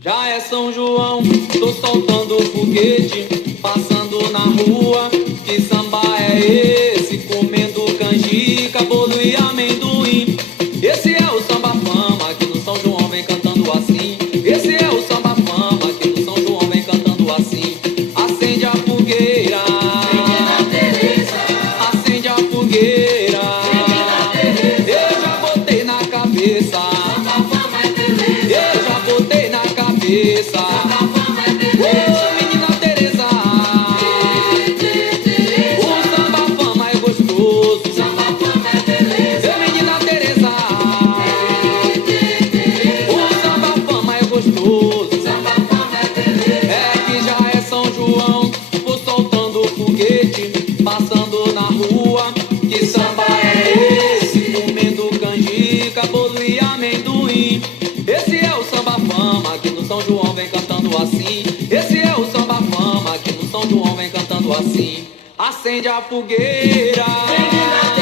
Já é São João, tô soltando foguete, passando na rua. Que samba é esse? Comendo canjica, bolo e amendoim. Esse é o samba fama que no São João vem cantando assim. Esse é o samba fama que no São João vem cantando assim. Acende a fogueira, Menina Teresa, acende a fogueira. Menina Teresa, Eu já botei na cabeça, samba fama é beleza, eu já botei na cabeça. samba fama é beleza. Ô menina Teresa, o samba fama é gostoso. Samba fama é beleza, Ô menina Teresa, o samba fama é gostoso. samba fama é beleza. É que já é São João, vou soltando foguete, passando na rua. Que samba é esse? Comendo canjica, bolo e amendoim. Esse é o samba fama que no São João vem cantando assim. Esse é o samba fama que no São João vem cantando assim. Acende a fogueira, Menina